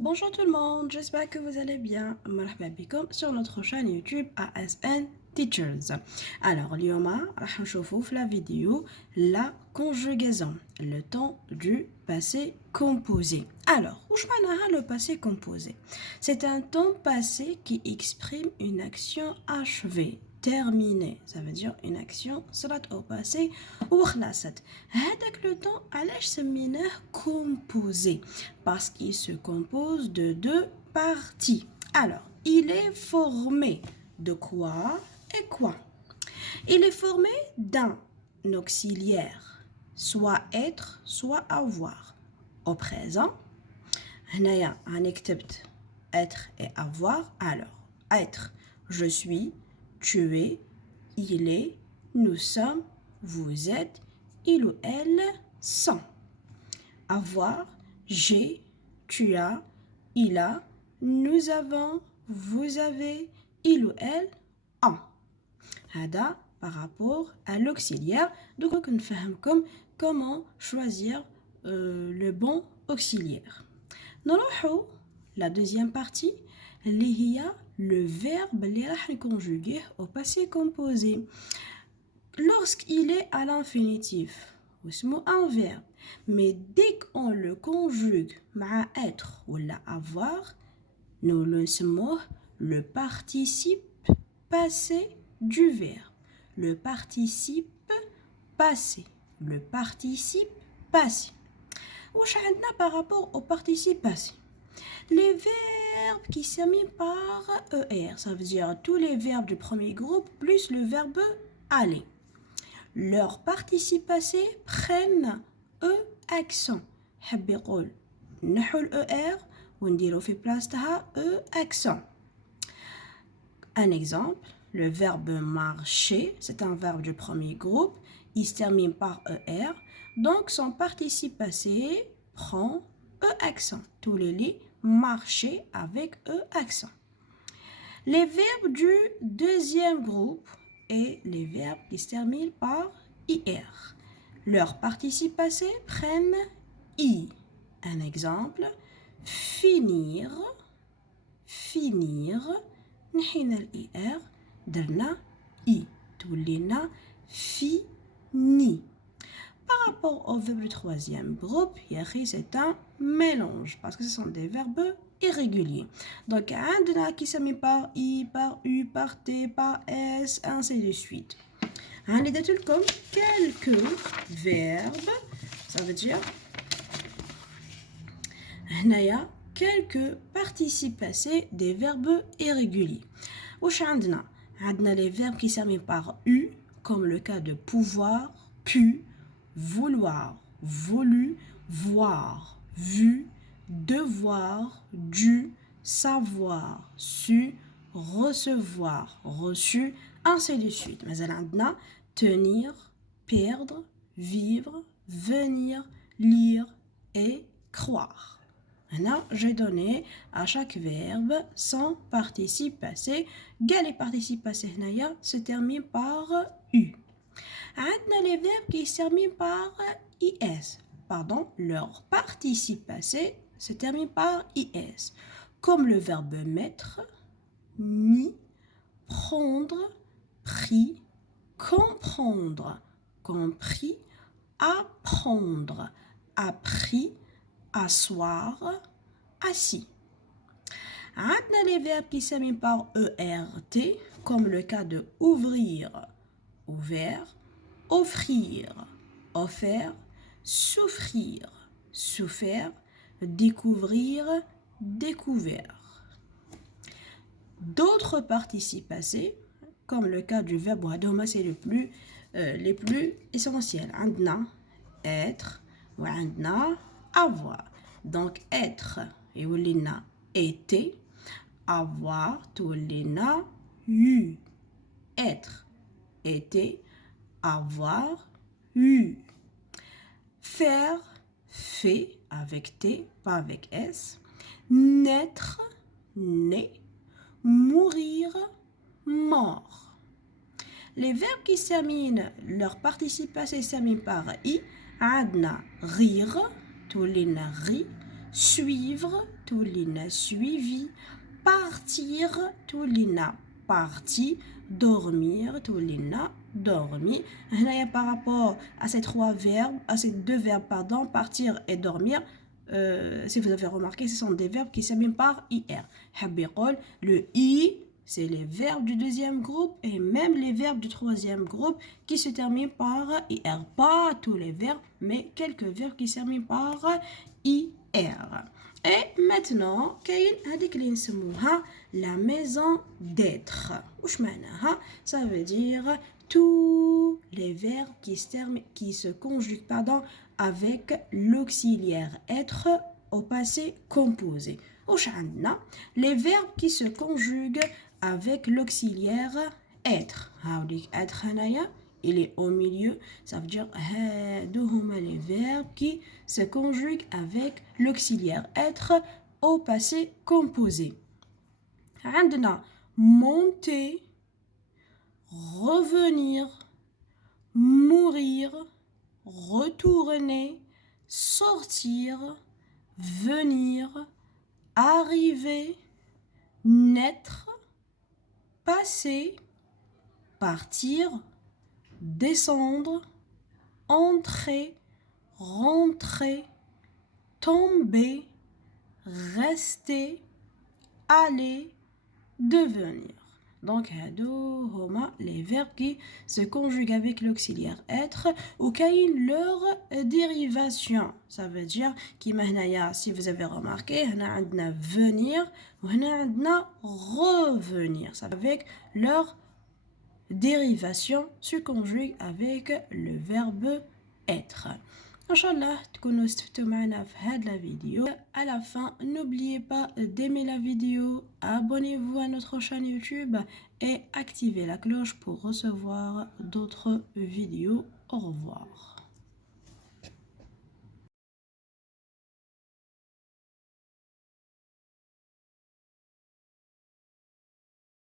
Bonjour tout le monde, j'espère que vous allez bien. مرحبا بكم sur notre chaîne YouTube ASN Teachers. Alors, اليوم راح نشوفوا في la vidéo la conjugaison, le temps du passé composé. Alors, وش معناها le passé composé? C'est un temps passé qui exprime une action achevée, terminée. Ça veut dire une action صارت au passé وخلصت. هذاك le temps علاش سميناه composé? Parce qu'il se compose de deux parties. Alors, il est formé de quoi et quoi? Il est formé d'un auxiliaire, soit être, soit avoir. Au présent, هنايا هنكتبت être et avoir. Alors, être, je suis, tu es, il est, nous sommes, vous êtes, il ou elle sont. Avoir, j'ai, tu as, il a, nous avons, vous avez, il ou elle ont. هذا par rapport à l'auxiliaire. Donc, nous faisons comment choisir le bon auxiliaire. نروحوا la deuxième partie اللي هي le verbe اللي راح نكونجوغيه au passé composé. Lorsqu'il est à l'infinitif, اسمه un verbe. Mais dès qu'on le conjugue مع être ou la avoir, nous le nommons le participe passé du verbe. Le participe passé. Le participe passé. وش عندنا par rapport au participe passé? Les verbes qui se terminent par ER, ça veut dire tous les verbes du premier groupe plus le verbe aller. Leurs participes passés prennent E accent. حب يقول نحو ER ونديرو في بلاصتها E accent. Un exemple, le verbe marcher, c'est un verbe du premier groupe, il se termine par ER, donc son participe passé prend E accent. Tous les lits marcher avec E accent. Les verbes du deuxième groupe et les verbes qui se terminent par IR. Leurs participes passés prennent I. Un exemple, finir, finir, نحينا الIR, درنا I. تولينا fini. Par rapport au verbe du troisième groupe, c'est un mélange parce que ce sont des verbes irréguliers. Donc, عندنا qui se met par I, par U, par T, par S, ainsi de suite. هندير لكم quelques verbes, ça veut dire هنايا quelques participes passés des verbes irréguliers. وش عندنا؟ عندنا les verbes qui se terminent par U, comme le cas de pouvoir, pu, vouloir, voulu, voir, vu, devoir, dû, savoir, su, recevoir, reçu, ainsi de suite. Mais elle a tenir, perdre, vivre, venir, lire et croire. Maintenant, j'ai donné à chaque verbe son participe passé. Les participes passés se terminent par U. عندنا les verbes qui se terminent par IS. Pardon, leur participe passé se termine par IS. Comme le verbe mettre, mis, prendre, pris, comprendre, compris, apprendre, appris, asseoir, assis. عندنا les verbes qui se terminent par ERT, comme le cas de ouvrir, ouvert, offrir, offert, souffrir, souffert, découvrir, découvert. D'autres participes passés, comme le cas du verbe وهذوما c'est les plus essentiels. عندنا être وعندنا avoir. Donc être يولينا été, avoir تولينا eu. Être, été, avoir, eu. Faire, fait avec T, pas avec S. Naître, né. Mourir, mort. Les verbes qui se terminent, leur participe passé se termine par I. عندنا rire, تولينا غي. Suivre تولينا suivi. Partir تولينا parti. Dormir تولينا dormi. هنايا par rapport à ces deux verbes, pardon, partir et dormir, si vous avez remarqué, ce sont des verbes qui s'terminent par IR. Le I, c'est les verbes du deuxième groupe et même les verbes du troisième groupe qui se terminent par IR. Pas tous les verbes, mais quelques verbes qui se terminent par IR. Et maintenant, la maison d'être. Ça veut dire tous les verbes qui se conjuguent avec l'auxiliaire être au passé composé. Les verbes qui se conjuguent avec l'auxiliaire être. Être il est au milieu, ça veut dire les verbes qui se conjuguent avec l'auxiliaire être au passé composé. Monter, revenir, mourir, retourner, sortir, venir, arriver, naître, passer, partir, descendre, entrer, rentrer, tomber, rester, aller, devenir. Donc, les verbes qui se conjuguent avec l'auxiliaire être ou qui leur dérivation. Ça veut dire si vous avez remarqué, on a venir ou on a revenir. Ça avec leur dérivation se conjugue avec le verbe être. Inch'Allah, تكونوا استفدتوا معنا في هذه la vidéo. À la fin, n'oubliez pas d'aimer la vidéo, abonnez-vous à notre chaîne YouTube et activez la cloche pour recevoir d'autres vidéos. Au revoir.